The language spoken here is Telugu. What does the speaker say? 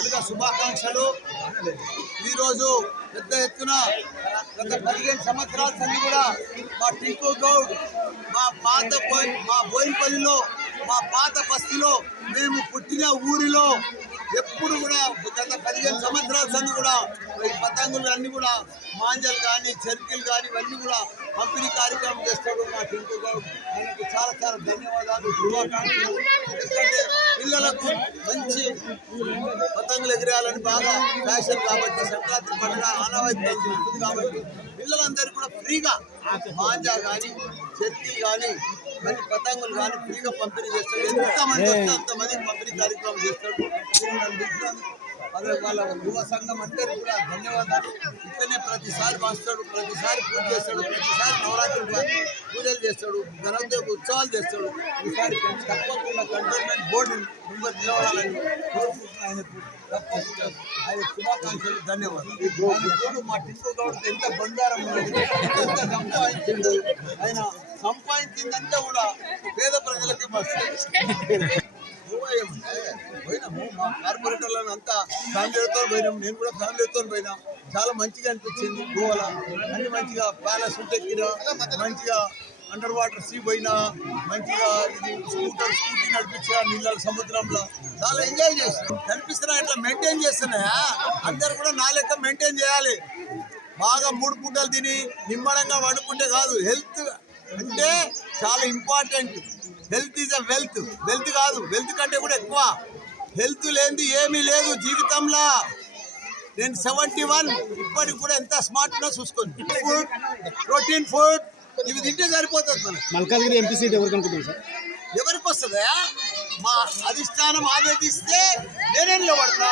పండుగ శుభాకాంక్షలు. ఈరోజు పెద్ద ఎత్తున గత పదిహేను సంవత్సరాల సంది కూడా మా టింకు గౌడ్ మా పాత మా బోయినపల్లిలో మా పాత బస్తీలో మేము పుట్టిన ఊరిలో ఎప్పుడు కూడా గత పదిహేను సంవత్సరాల సంది కూడా ఈ పతంగులు అన్నీ కూడా మాంజలు కానీ చర్కిలు కానీ ఇవన్నీ కూడా పంపిణీ కార్యక్రమం చేస్తాడు మా టింకు గౌడ్. ఆయనకు చాలా చాలా ధన్యవాదాలు శుభాకాంక్షలు. ఎందుకంటే పిల్లలకు మంచి పతంగులు ఎగిరేయాలని బాగా ఫ్యాషన్ కాబట్టి సంక్రాంతి పండుగ ఆనవాయితీ కాబట్టి పిల్లలందరూ కూడా ఫ్రీగా మాంజా కానీ చెత్తి కానీ మరి పతంగులు కానీ ఫ్రీగా పంపిణీ చేస్తాడు ఎంతమంది వస్తే అంతమంది పంపిణీ కార్యక్రమం చేస్తాడు అదే వాళ్ళ యువ సంఘం అందరూ కూడా ధన్యవాదాలు. ఇట్లనే ప్రతిసారి మాస్తాడు ప్రతిసారి పూజ చేస్తాడు ప్రతిసారి నవరాత్రి పూజలు చేస్తాడు గణదేవ ఉత్సవాలు చేస్తాడు. ఈసారి తప్పకుండా కంటోన్మెంట్ బోర్డు మెంబర్ నిలబడాలని కోరుకుంటున్నాను. ఆయన శుభాకాంక్షలు ధన్యవాదాలు. ఆయన మా టింకు గౌడ్ ఎంత బంగారం ఉన్నది ఎంత సంపాదించిండు ఆయన సంపాదించిందంతా కూడా పేద ప్రజలకి వస్తుంది మా అంతా ఫ్యామిలీతో పోయినాం. నేను కూడా ఫ్యామిలీతో పోయినా. చాలా మంచిగా అనిపించింది గోవాల. అన్ని మంచిగా ప్యాలెస్ ఎక్కినా మంచిగా అండర్ వాటర్ సీ పోయినా మంచిగా ఇది స్కూటర్ స్కూటీ నడిపించిన నీళ్ళ సముద్రంలో. చాలా ఎంజాయ్ చేస్తున్నాం కనిపిస్తున్నా ఇట్లా మెయింటైన్ చేస్తున్నాయా? అందరు కూడా నా లెక్క మెయింటైన్ చేయాలి. బాగా మూడు పూటలు తిని నిమ్మడంగా వండుకుంటే కాదు హెల్త్ అంటే చాలా important health is a wealth wealth కాదు. వెల్త్ కంటే కూడా ఎక్కువ. హెల్త్ లేనిది ఏమీ లేదు జీవితంలో. నేను సెవెంటీ వన్ ఇప్పటికి కూడా ఎంత స్మార్ట్గా చూసుకోండి ఫుడ్ ప్రోటీన్ ఫుడ్ ఇవి తింటే సరిపోతుంది మనకి. మల్కాజ్గిరి ఎంపీ సీట్ ఎవరికి అనుకుంటున్నారు సార్? ఎవరికి వస్తుందా? మా అధిష్టానం ఆదేశిస్తే నేనే నిలబడతా?